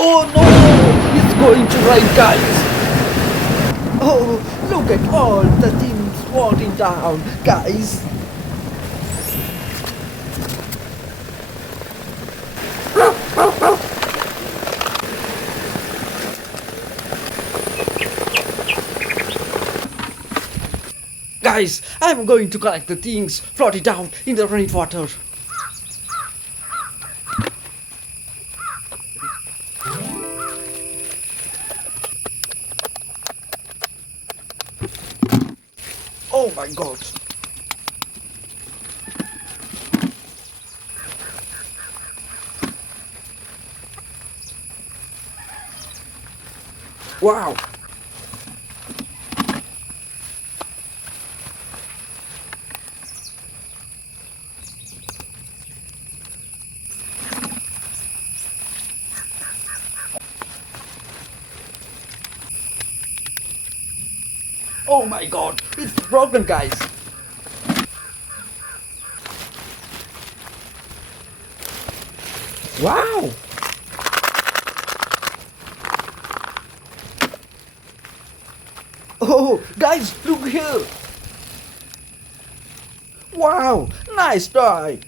Oh no! It's going to rain, guys! Oh, look at all the things falling down, guys! Guys, I'm going to collect the things floating down in the rainwater. Oh my god! Wow! Oh my god! It's broken, guys! Wow! Oh, guys, look here! Wow! Nice try!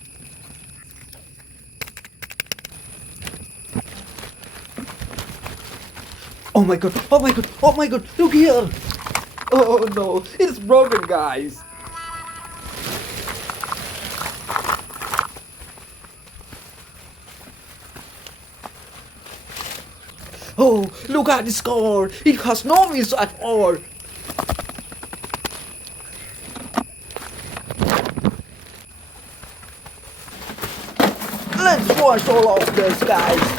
Oh my god! Oh my god! Oh my god! Look here! Oh no! It's broken, guys! Oh, look at the score! It has no miss at all! Let's wash all of this, guys!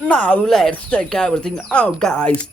Now let's check everything out, guys!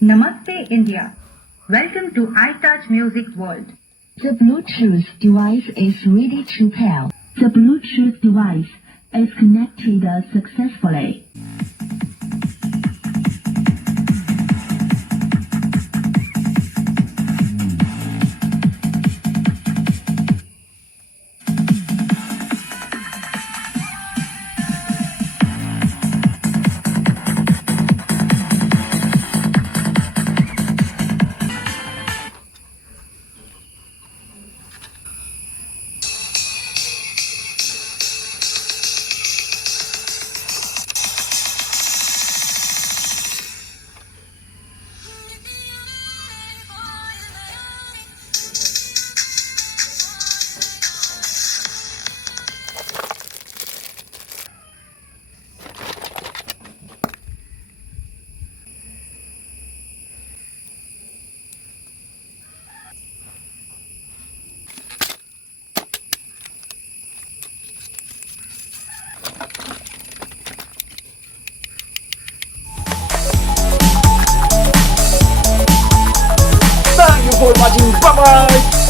Namaste India. Welcome to iTouch Music World. The Bluetooth device is ready to pair. The Bluetooth device is connected successfully. Thank you for watching. Bye bye.